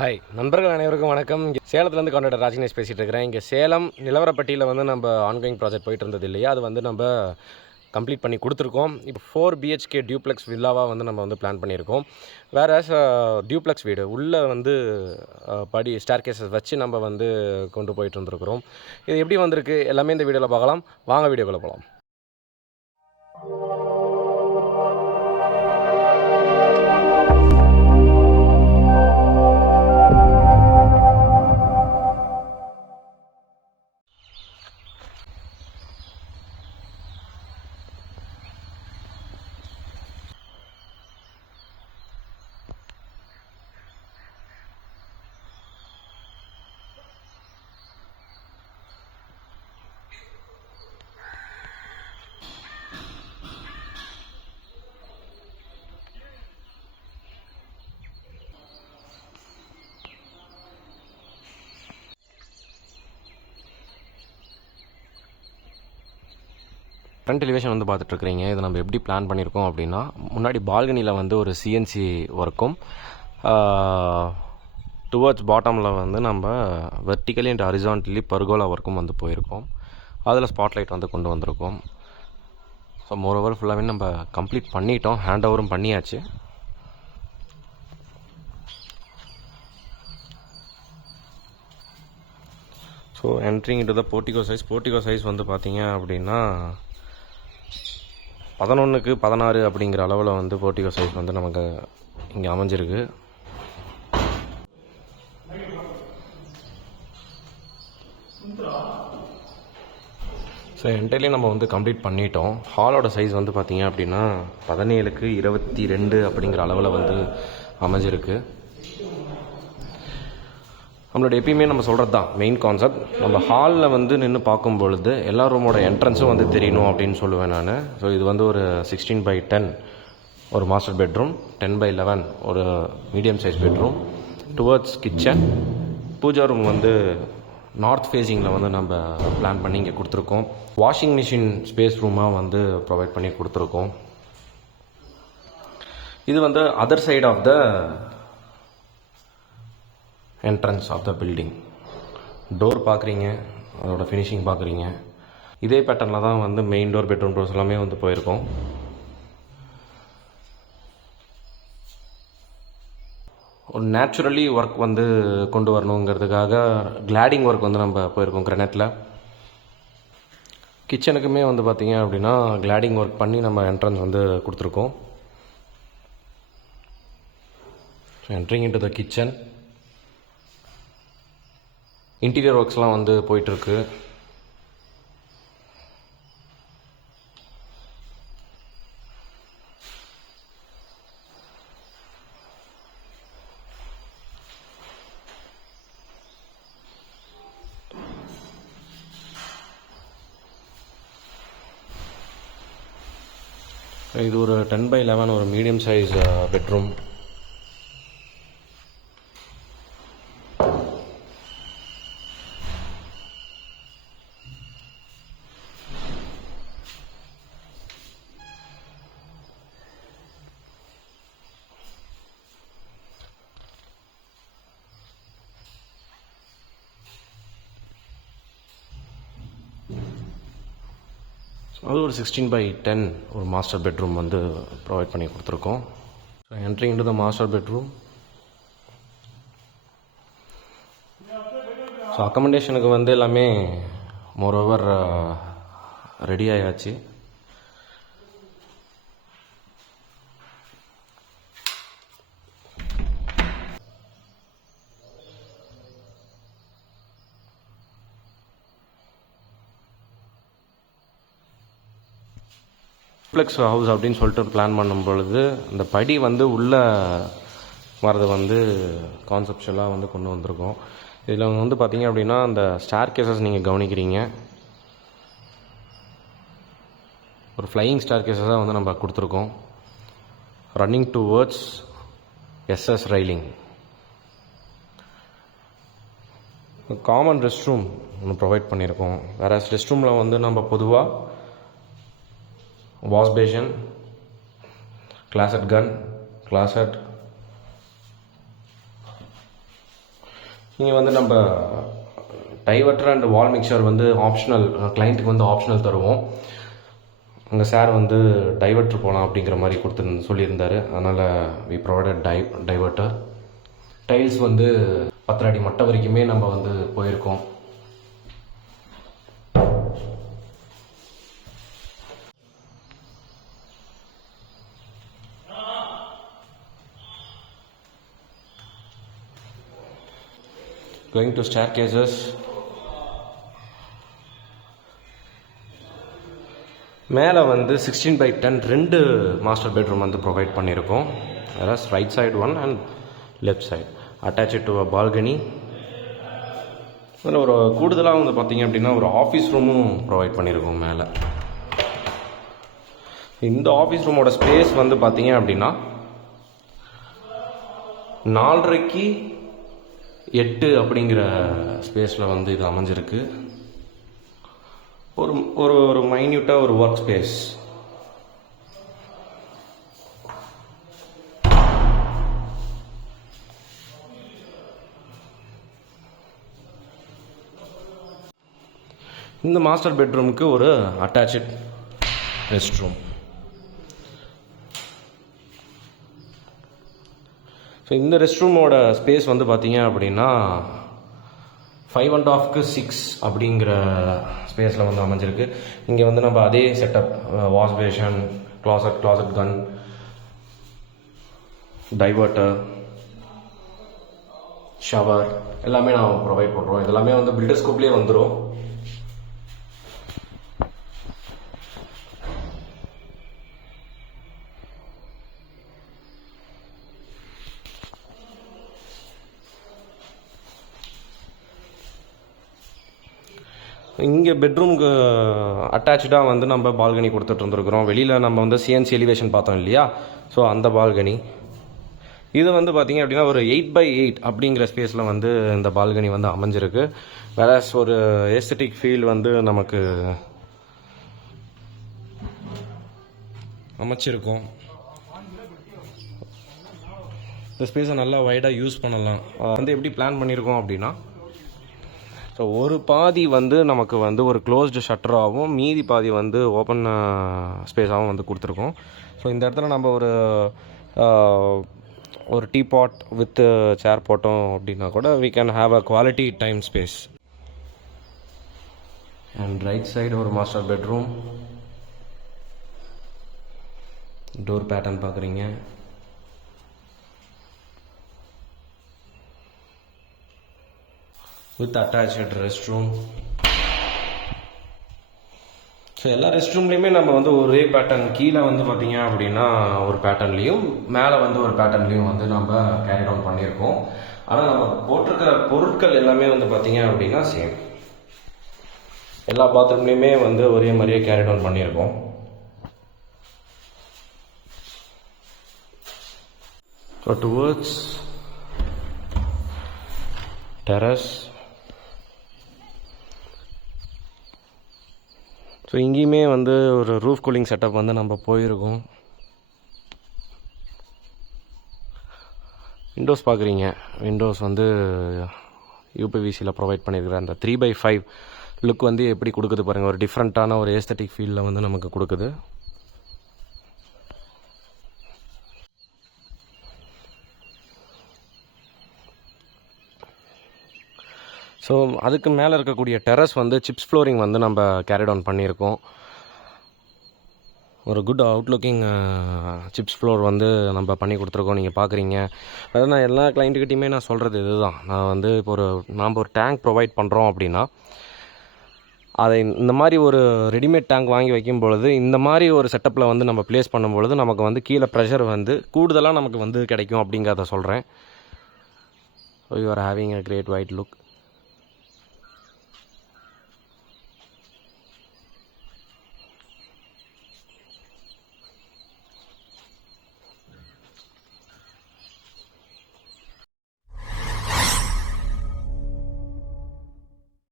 Hi நண்பர்கள் அனைவருக்கும் வணக்கம். இங்கே சேலத்துலேருந்து கான்ட்ராக்டர் ராஜ்னேஷ் பேசிகிட்டு இருக்கிறேன். இங்கே சேலம் நிலவரப்பட்டியில் வந்து நம்ம ஆன்கோயிங் ப்ராஜெக்ட் போயிட்டு இருந்தது இல்லையா, அது வந்து நம்ம கம்ப்ளீட் பண்ணி கொடுத்துருக்கோம். இப்போ 4 BHK டியூப்ளெக்ஸ் வில்லாவாக வந்து நம்ம வந்து பிளான் பண்ணியிருக்கோம். வேறு டியூப்ளெக்ஸ் வீடு உள்ளே வந்து படி ஸ்டேர்கேஸஸ் வச்சு நம்ம வந்து கொண்டு போயிட்டு இருந்துருக்குறோம். இது எப்படி வந்திருக்கு எல்லாமே இந்த வீடியோவில் பார்க்கலாம். வாங்க வீடியோக்குள்ளே போகலாம். ஃப்ரண்ட் எலிவேஷன் வந்து பார்த்துட்ருக்குறீங்க. இது நம்ம எப்படி பிளான் பண்ணியிருக்கோம் அப்படின்னா, முன்னாடி பால்கனியில் வந்து ஒரு CNC ஒர்க்கும், டுவர்ட்ஸ் பாட்டமில் வந்து நம்ம வெர்டிக்கலி அண்ட் ஹரிசான்டலி பர்கோலா ஒர்க்கும் வந்து போயிருக்கோம். அதில் ஸ்பாட்லைட் வந்து கொண்டு வந்திருக்கோம். ஸோ மோரோவர் ஃபுல்லாகவே நம்ம கம்ப்ளீட் பண்ணிட்டோம், ஹேண்ட் ஓவரும் பண்ணியாச்சு. ஸோ என்ட்ரிங் இன்டு த போர்ட்டிகோ சைஸ் வந்து பார்த்தீங்க அப்படின்னா 11க்கு 16 அப்படிங்கிற அளவில் வந்து போர்ட்டிகோ சைஸ் வந்து நமக்கு இங்கே அமைஞ்சிருக்கு. ஸோ என்டையர்லி நம்ம வந்து கம்ப்ளீட் பண்ணிட்டோம். ஹாலோட சைஸ் வந்து பார்த்தீங்க அப்படின்னா 17க்கு 22 அப்படிங்கிற அளவில் வந்து அமைஞ்சிருக்கு. நம்மளோட எப்பயுமே நம்ம சொல்கிறது தான் மெயின் கான்செப்ட். நம்ம ஹாலில் வந்து நின்று பார்க்கும் பொழுது எல்லா ரூமோட என்ட்ரன்ஸும் வந்து தெரியணும் அப்படின்னு சொல்லுவேன் நான். ஸோ இது வந்து ஒரு 16x10 ஒரு மாஸ்டர் பெட்ரூம், 10x11 ஒரு medium size bedroom, towards kitchen. Pooja room வந்து நார்த் ஃபேஸிங்கில் வந்து நம்ம பிளான் பண்ணி இங்கே கொடுத்துருக்கோம். வாஷிங் மிஷின் ஸ்பேஸ் ரூமாக வந்து ப்ரொவைட் பண்ணி கொடுத்துருக்கோம். இது வந்து other side of the entrance of the building. Door பார்க்குறீங்க, அதோட ஃபினிஷிங் பார்க்குறீங்க. இதே பேட்டர்னில் தான் வந்து மெயின் டோர், பெட்ரூம் டோர்ஸ் எல்லாமே வந்து போயிருக்கோம். ஒரு நேச்சுரலி ஒர்க் வந்து கொண்டு வரணுங்கிறதுக்காக கிளாடிங் ஒர்க் வந்து நம்ம போயிருக்கோம் கிரானைட்டில். கிச்சனுக்குமே வந்து பார்த்திங்க அப்படின்னா கிளாடிங் ஒர்க் பண்ணி நம்ம என்ட்ரன்ஸ் வந்து கொடுத்துருக்கோம். Entering into the kitchen. Interior ஒர்க்ஸ்லாம் வந்து போயிட்டுருக்கு. இது ஒரு 10x11 ஒரு மீடியம் சைஸ் பெட்ரூம். அது ஒரு 16x10 ஒரு மாஸ்டர் பெட்ரூம் வந்து ப்ரொவைட் பண்ணி கொடுத்துருக்கோம். So entering into the master bedroom. So அக்கமண்டேஷனுக்கு வந்து எல்லாமே மோரோவர் ரெடி ஆயாச்சு. டியூப்ளெக்ஸ் ஹவுஸ் அப்படின்னு சொல்லிட்டு பிளான் பண்ணும் பொழுது இந்த படி வந்து உள்ளே வரது வந்து கான்செப்ஷுவலாக வந்து கொண்டு வந்திருக்கோம். இதில் வந்து பார்த்தீங்க அப்படின்னா அந்த ஸ்டேர் கேசஸ் நீங்கள் கவனிக்கிறீங்க. ஒரு ஃப்ளையிங் ஸ்டேர் கேசஸாக வந்து நம்ம கொடுத்துருக்கோம். Running towards SS railing. Common rest room ஒன்று ப்ரொவைட் பண்ணியிருக்கோம். வேறு ரெஸ்ட் ரூமில் வந்து நம்ம பொதுவாக வாஷ் பேஷன், கிளாசட் கன், கிளாசட் இங்கே வந்து நம்ம டைவர்ட்டர் அண்ட் வால் மிக்சர் வந்து ஆப்ஷனல், கிளைண்ட்டுக்கு வந்து ஆப்ஷனல் தருவோம். அங்கே சார் வந்து டைவர்ட்டர் போகலாம் அப்படிங்கிற மாதிரி சொல்லியிருந்தார். அதனால் வி ப்ரொவைடட் டைவர்ட்டர். டைல்ஸ் வந்து 10 அடி மட்டை வரைக்குமே நம்ம வந்து போயிருக்கோம். Going to staircases. மேலே வந்து 16/10 2 மாஸ்டர் பெட்ரூம் வந்து ப்ரொவைட் பண்ணியிருக்கோம். அதாவது right side one and left side attach to a balcony. அதில் ஒரு கூடுதலாக வந்து பார்த்தீங்க அப்படின்னா ஒரு ஆஃபீஸ் ரூமும் ப்ரொவைட் பண்ணியிருக்கோம் மேலே. இந்த ஆஃபீஸ் ரூமோட ஸ்பேஸ் வந்து பார்த்தீங்க அப்படின்னா 4.5x 8 அப்படிங்கிற ஸ்பேஸில் வந்து இது அமைஞ்சிருக்கு. ஒரு ஒரு ஒரு மைன்யூட்டாக ஒரு ஒர்க் ஸ்பேஸ். இந்த மாஸ்டர் பெட்ரூமுக்கு ஒரு அட்டாச்சு ரெஸ்ட் ரூம். ஸோ இந்த ரெஸ்ட் ரூமோட ஸ்பேஸ் வந்து பார்த்தீங்க அப்படின்னா 5.5x 6 அப்படிங்கிற ஸ்பேஸில் வந்து அமைஞ்சிருக்கு. இங்கே வந்து நம்ம அதே செட்டப், வாஷ் பேஷன், கிளாசட் கன், டைவர்ட்டர், ஷவர் எல்லாமே நான் ப்ரொவைட் பண்ணுறோம். இதெல்லாமே வந்து பில்டர் ஸ்கோப்லேயே வந்துடும். இங்கே பெட்ரூமுக்கு அட்டாச்சாக வந்து நம்ம பால்கனி கொடுத்துட்டு இருந்துருக்குறோம். வெளியில் நம்ம வந்து சிஎன்சி எலிவேஷன் பார்த்தோம் இல்லையா, ஸோ அந்த பால்கனி இது வந்து பார்த்திங்க அப்படின்னா ஒரு 8x8 அப்படிங்கிற ஸ்பேஸில் வந்து இந்த பால்கனி வந்து அமைஞ்சிருக்கு. வேற ஒரு ஏஸ்தட்டிக் ஃபீல் வந்து நமக்கு அமைச்சிருக்கும். இந்த ஸ்பேஸை நல்லா வைடாக யூஸ் பண்ணலாம். வந்து எப்படி பிளான் பண்ணியிருக்கோம் அப்படின்னா, ஸோ ஒரு பாதி வந்து நமக்கு வந்து ஒரு க்ளோஸ்டு ஷட்டராகவும் மீதி பாதி வந்து ஓப்பன் ஸ்பேஸாகவும் வந்து கொடுத்துருக்கோம். ஸோ இந்த இடத்துல நம்ம ஒரு டீ பாட் வித் சேர் போட்டோம் அப்படின்னா கூட we can have a quality time space. And right side ஒரு மாஸ்டர் பெட்ரூம். டோர் பேட்டர்ன் பார்க்குறீங்க. With attached rest room. So எல்லா ரெஸ்ட் ரூம்லேயுமே நம்ம வந்து ஒரே பேட்டர்ன், கீழே வந்து பார்த்தீங்க அப்படின்னா ஒரு பேட்டர்ன்லேயும் மேலே வந்து ஒரு பேட்டர்ன்லேயும் வந்து நம்ம கேரி டவுன் பண்ணியிருக்கோம். ஆனால் நம்ம போட்டிருக்கிற பொருட்கள் எல்லாமே வந்து பார்த்தீங்க அப்படின்னா சேம். எல்லா பாத்ரூம்லேயுமே வந்து ஒரே மாதிரியே கேரி டவுன் பண்ணியிருக்கோம். So towards terrace. ஸோ இங்கேயுமே வந்து ஒரு ரூஃப் கூலிங் செட்டப் வந்து நம்ம போயிருக்கோம். விண்டோஸ் பார்க்குறீங்க. விண்டோஸ் வந்து யூபிவிசியில் ப்ரொவைட் பண்ணியிருக்கிற அந்த 3x5 லுக் வந்து எப்படி கொடுக்குது பாருங்கள். ஒரு டிஃப்ரெண்ட்டான ஒரு ஏஸ்தட்டிக் ஃபீலில் வந்து நமக்கு கொடுக்குது. ஸோ அதுக்கு மேலே இருக்கக்கூடிய டெரஸ் வந்து சிப்ஸ் ஃப்ளோரிங் வந்து நம்ம கேரி டவுன் பண்ணியிருக்கோம். ஒரு குட் அவுட்லுக்கிங் சிப்ஸ் ஃப்ளோர் வந்து நம்ம பண்ணி கொடுத்துருக்கோம். நீங்கள் பார்க்குறீங்க. அதாவது நான் எல்லா கிளைண்ட்டுக்கிட்டையுமே நான் சொல்கிறது இதுதான். நான் வந்து இப்போ நாம் ஒரு டேங்க் ப்ரொவைட் பண்ணுறோம் அப்படின்னா, அதை இந்த மாதிரி ஒரு ரெடிமேட் டேங்க் வாங்கி வைக்கும் பொழுது இந்த மாதிரி ஒரு செட்டப்பில் வந்து நம்ம ப்ளேஸ் பண்ணும்பொழுது நமக்கு வந்து கீழே ப்ரெஷர் வந்து கூடுதலாக நமக்கு வந்து கிடைக்கும் அப்படிங்கிறத சொல்கிறேன். So you are having a great white look.